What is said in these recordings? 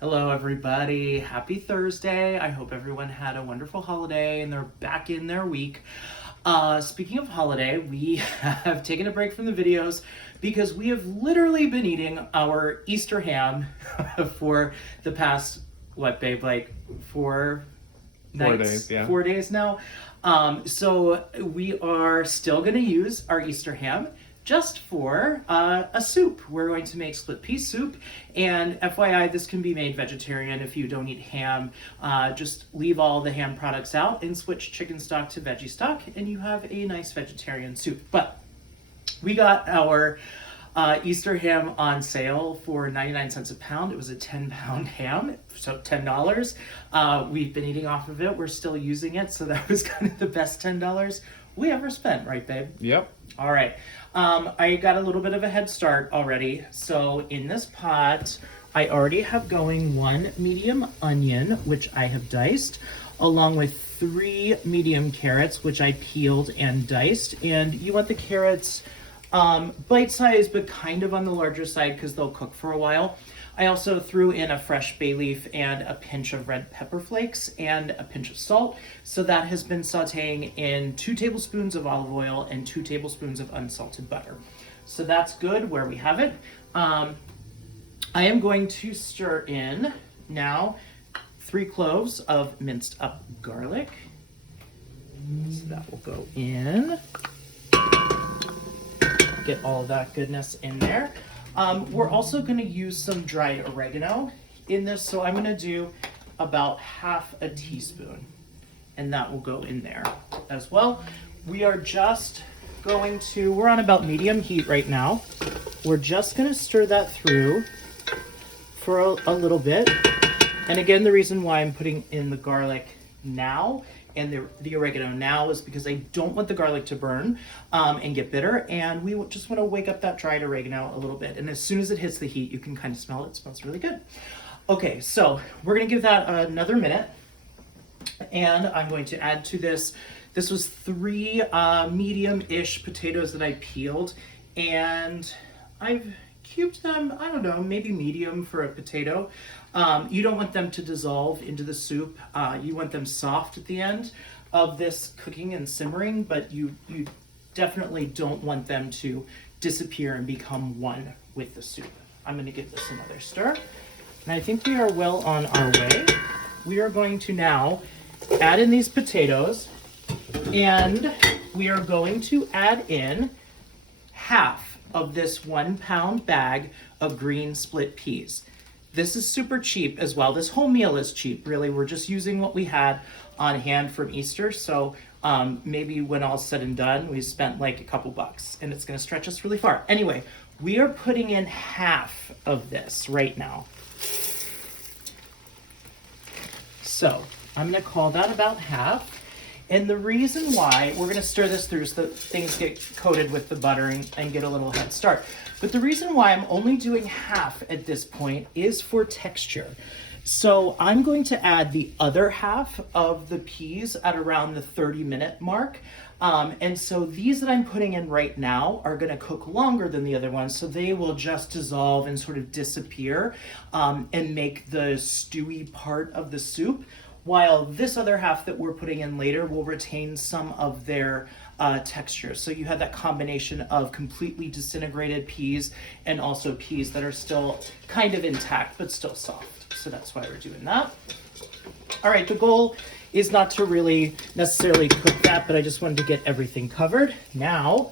Hello everybody, happy Thursday. I hope everyone had a wonderful holiday and they're back in their week. Speaking of holiday, we have taken a break from the videos because we have literally been eating our Easter ham for the past, what babe, like 4 nights? 4 days, yeah. 4 days now. So we are still gonna use our Easter ham just for a soup. We're going to make split pea soup, and FYI, this can be made vegetarian if you don't eat ham. Just leave all the ham products out and switch chicken stock to veggie stock, and you have a nice vegetarian soup. But we got our Easter ham on sale for 99 cents a pound. It was a 10-pound ham, so $10. We've been eating off of it. We're still using it, so that was kind of the best $10 we ever spent, right, babe? Yep. All right. I got a little bit of a head start already. So in this pot, I already have going 1 medium onion, which I have diced, along with 3 medium carrots, which I peeled and diced. And you want the carrots bite-sized, but kind of on the larger side because they'll cook for a while. I also threw in a fresh bay leaf and a pinch of red pepper flakes and a pinch of salt. So that has been sauteing in 2 tablespoons of olive oil and 2 tablespoons of unsalted butter. So that's good where we have it. I am going to stir in now 3 cloves of minced up garlic. So that will go in. Get all of that goodness in there. We're also going to use some dried oregano in this, so I'm going to do about half a teaspoon, and that will go in there as well. We are just going to, we're on about medium heat right now. We're just going to stir that through for a little bit. And again, the reason why I'm putting in the garlic now and the oregano now is because I don't want the garlic to burn and get bitter, and we just want to wake up that dried oregano a little bit. And as soon as it hits the heat, you can kind of smell it. It smells really good. Okay, so we're going to give that another minute, and I'm going to add to this. This was 3 medium-ish potatoes that I peeled, and I've cubed them, I don't know, maybe medium for a potato. You don't want them to dissolve into the soup. You want them soft at the end of this cooking and simmering, but you definitely don't want them to disappear and become one with the soup. I'm going to give this another stir, and I think we are well on our way. We are going to now add in these potatoes, and we are going to add in half of this 1-pound bag of green split peas. This is super cheap as well. This whole meal is cheap, really. We're just using what we had on hand from Easter. So maybe when all's said and done, we spent like a couple bucks, and it's gonna stretch us really far. Anyway, we are putting in half of this right now. So I'm gonna call that about half. And the reason why, we're gonna stir this through so that things get coated with the butter and get a little head start. But the reason why I'm only doing half at this point is for texture. So I'm going to add the other half of the peas at around the 30-minute mark. And so these that I'm putting in right now are gonna cook longer than the other ones, so they will just dissolve and sort of disappear and make the stewy part of the soup, while this other half that we're putting in later will retain some of their texture. So you have that combination of completely disintegrated peas and also peas that are still kind of intact but still soft. So that's why we're doing that. All right, the goal is not to really necessarily cook that, but I just wanted to get everything covered. Now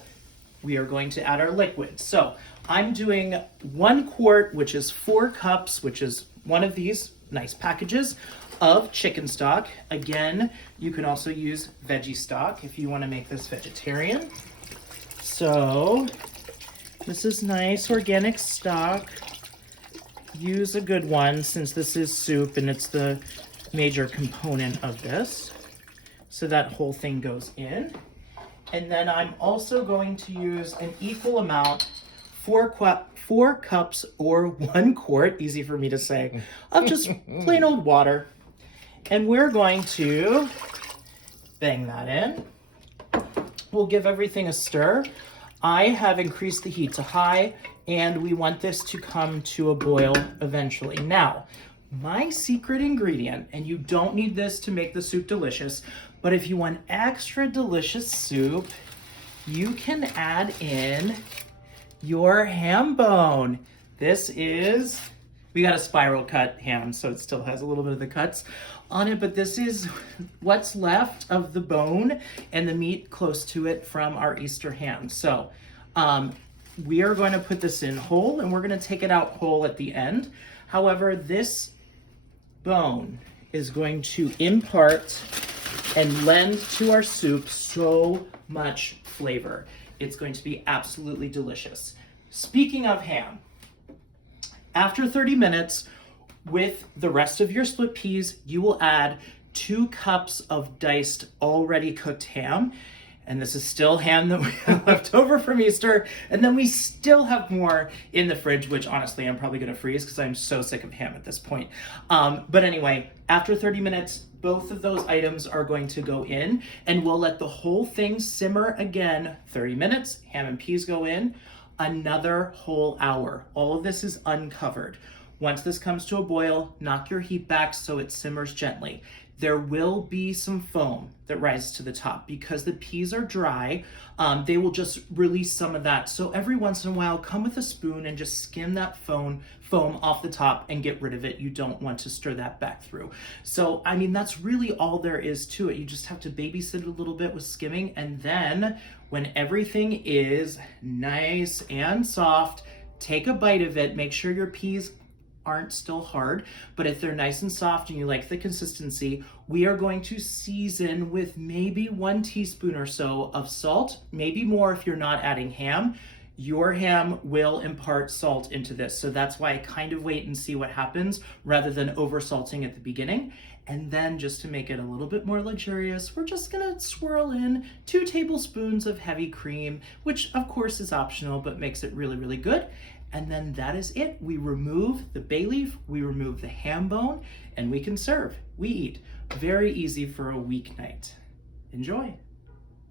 we are going to add our liquid. So I'm doing 1 quart, which is 4 cups, which is one of these nice packages of chicken stock. Again, you can also use veggie stock if you want to make this vegetarian. So this is nice organic stock. Use a good one since this is soup and it's the major component of this. So that whole thing goes in. And then I'm also going to use an equal amount, 4 cups or 1 quart, easy for me to say, of just plain old water. And we're going to bang that in. We'll give everything a stir. I have increased the heat to high, and we want this to come to a boil eventually. Now, my secret ingredient, and you don't need this to make the soup delicious, but if you want extra delicious soup, you can add in your ham bone. We got a spiral cut ham, so it still has a little bit of the cuts on it, but this is what's left of the bone and the meat close to it from our Easter ham. So we are going to put this in whole, and we're going to take it out whole at the end. However, this bone is going to impart and lend to our soup so much flavor. It's going to be absolutely delicious. Speaking of ham, after 30 minutes, with the rest of your split peas, you will add 2 cups of diced, already cooked ham. And this is still ham that we have left over from Easter. And then we still have more in the fridge, which honestly, I'm probably gonna freeze because I'm so sick of ham at this point. But anyway, after 30 minutes, both of those items are going to go in, and we'll let the whole thing simmer again. 30 minutes, ham and peas go in, another whole hour. All of this is uncovered. Once this comes to a boil, knock your heat back so it simmers gently. There will be some foam that rises to the top because the peas are dry. They will just release some of that. So every once in a while, come with a spoon and just skim that foam off the top and get rid of it. You don't want to stir that back through. So, I mean, that's really all there is to it. You just have to babysit it a little bit with skimming. And then when everything is nice and soft, take a bite of it. Make sure your peas aren't still hard, but if they're nice and soft and you like the consistency, we are going to season with maybe 1 teaspoon or so of salt, maybe more if you're not adding ham. Your ham will impart salt into this, so that's why I kind of wait and see what happens rather than over salting at the beginning. And then just to make it a little bit more luxurious, we're just gonna swirl in 2 tablespoons of heavy cream, which of course is optional, but makes it really, really good. And then that is it. We remove the bay leaf, we remove the ham bone, and we can serve. We eat. Very easy for a weeknight. Enjoy.